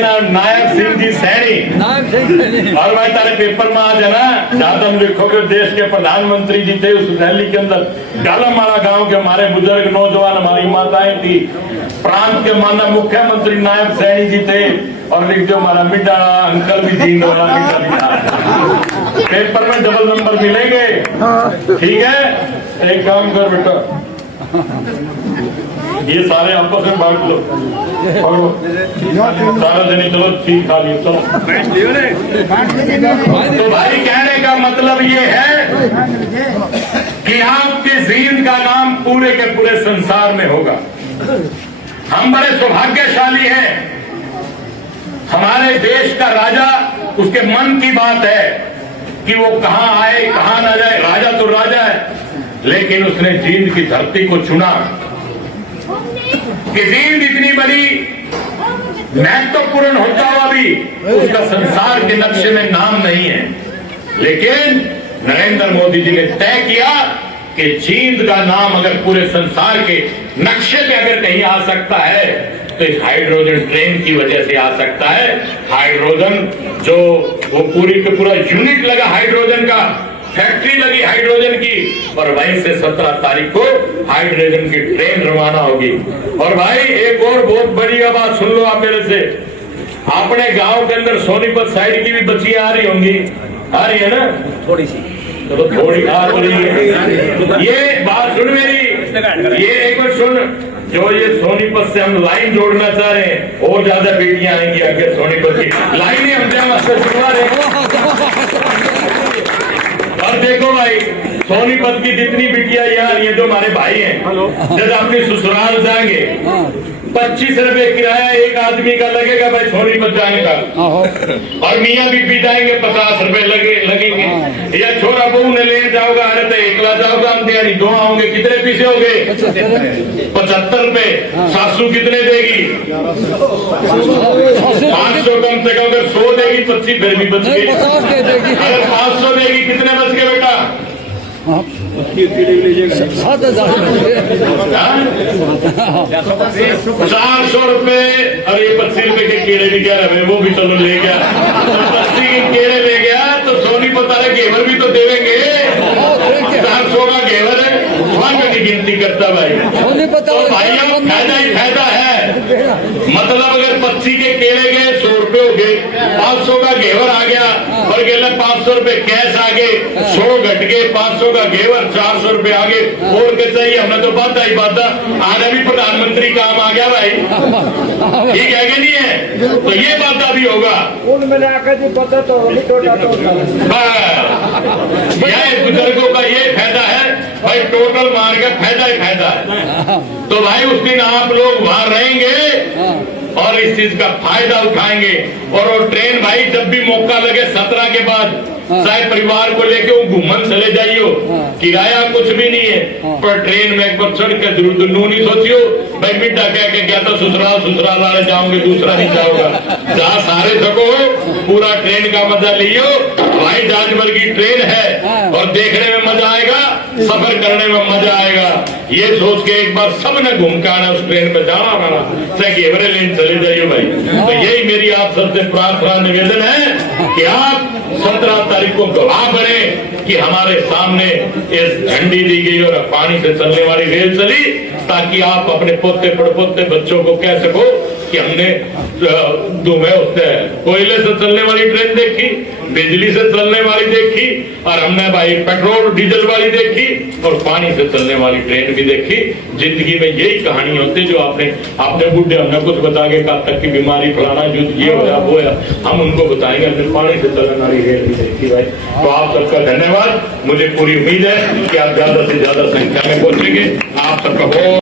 नायक सिंह जी सैनी। और भाई तारे पेपर में आज है ना, जहाँ तुम लिखोगे देश के प्रधानमंत्री जी थे उस रैली के अंदर, गालामाला गांव के हमारे बुजुर्ग नौजवान, हमारी माताएं थी, प्रांत के माननीय मुख्यमंत्री नायक सैनी जी थे, और लिख दो हमारा मिड्डा अंकल भी जींद वाला पेपर में डबल नंबर मिलेंगे। ठीक है, एक काम कर बेटा, ये सारे आपस में बांट लो, सारा जने चलो ठीक खा लियो चलो। तो भाई कहने का मतलब ये है कि आपके जींद का नाम पूरे के पूरे संसार में होगा। हम बड़े सौभाग्यशाली हैं, हमारे देश का राजा, उसके मन की बात है कि वो कहां आए कहां ना जाए। राजा तो राजा है, लेकिन उसने जींद की धरती को चुना कि जींद इतनी बड़ी महत्वपूर्ण होता हुआ भी उसका संसार के नक्शे में नाम नहीं है। लेकिन नरेंद्र मोदी जी ने तय किया कि जींद का नाम अगर पूरे संसार के नक्शे पे अगर कहीं आ सकता है तो इस हाइड्रोजन ट्रेन की वजह से आ सकता है। हाइड्रोजन जो वो पूरी के पूरा यूनिट लगा हाइड्रोजन का, फैक्ट्री लगी हाइड्रोजन की, और वहीं से 17 तारीख को हाइड्रोजन की ट्रेन रवाना होगी। और भाई एक और बहुत बढ़िया बात सुन लो आप मेरे से, अपने गांव के अंदर सोनीपत साइड की भी बच्चियां आ रही होंगी, आ रही है ना, थोड़ी सी तो थोड़ी आ रही है। ये बात सुन मेरी, ये एक बार सुन, जो ये सोनीपत से हम लाइन जोड़ना चाह रहे हैं, और ज्यादा बेटियां आएंगी आगे सोनीपत की लाइनें हम सुनवा रहे हैं। और देखो भाई, सोनीपत की जितनी बिटिया यार, ये जो हमारे भाई हैं, जब अपनी ससुराल जाएंगे 25 रुपए किराया एक आदमी का लगेगा भाई सोनीपत जाने का, और मियाँ बीबी जाएंगे 50 रुपए लगेंगे। या छोरा बहू ने लेने जाओगा, अरे तो एकला जाओगा, यानी दो आओगे, कितने पैसे हो गए? 75 रुपए। सासू कितने देगी? 500 कम से कम, अगर 100 देगी 25 फिर भी बच गई। अगर 500 देगी कितने बच गए बेटा? 7,000। 400 रुपए। और ये 25 रुपए के केले भी क्या रहे, वो भी चलो ले गया। 80 के केले ले गया तो सोनीपत वाले घेवर भी तो देवेंगे। 400 का घेवर है, की गिनती करता भाई। तो भाइयों फायदा ही फायदा है। मतलब अगर 25 के केले गए 100 रुपए हो गए, 500 का घेवर आ गया, और गेला 500 रुपए कैश आ गए, 100 घट गए, 500 का घेवर 400 रुपए आ गए। और क्या चाहिए, हमने तो बात ही बात, आने भी प्रधानमंत्री काम आ गया भाई। ठीक है कि नहीं है? तो ये बात भी होगा, बुजुर्गों का ये फायदा है भाई, टोटल मार का फायदा ही फायदा है। तो भाई उस दिन आप लोग वहां रहेंगे और इस चीज का फायदा उठाएंगे। और वो ट्रेन भाई जब भी मौका लगे 17 के बाद, चाहे परिवार को लेके वो घूमन चले जाइयो, किराया कुछ भी नहीं है, पर ट्रेन में एक बार चढ़ के जरूर नू नहीं सोचियो भाई मिड्डा कह के क्या था ससुराल वाले जाओगे, दूसरा नहीं जाओगा। जहाँ सारे सको पूरा ट्रेन का मजा लियो। भाई जहाजभर की ट्रेन है और देखने में मजा आएगा, सफर करने में मजा आएगा। ये सोच के एक बार सब ने घूम के आना, उस ट्रेन में जाना आना, चाहे घेवरे लेने चले जाइयो भाई। तो यही मेरी आप सबसे प्रार्थना निवेदन है कि आप 17 तारीख को गवाह बने कि हमारे सामने इस झंडी दी गई और पानी से चलने वाली रेल चली, ताकि आप अपने पोते पड़पोते बच्चों को कह सको कि हमने कोयले से चलने वाली ट्रेन देखी, बिजली से चलने वाली देखी, और हमने भाई पेट्रोल डीजल वाली देखी, और पानी से चलने वाली ट्रेन भी देखी। जिंदगी में यही कहानी होती है जो आपने बुढ़े हमने कुछ बता के कहा तक की बीमारी फलाना जो ये होया वो है, हम उनको बताएंगे हमने पानी से चलने वाली रेल भी देखी भाई। तो आप सबका धन्यवाद। मुझे पूरी उम्मीद है कि आप ज्यादा से ज्यादा संख्या में पहुंचेंगे। आप सबका बहुत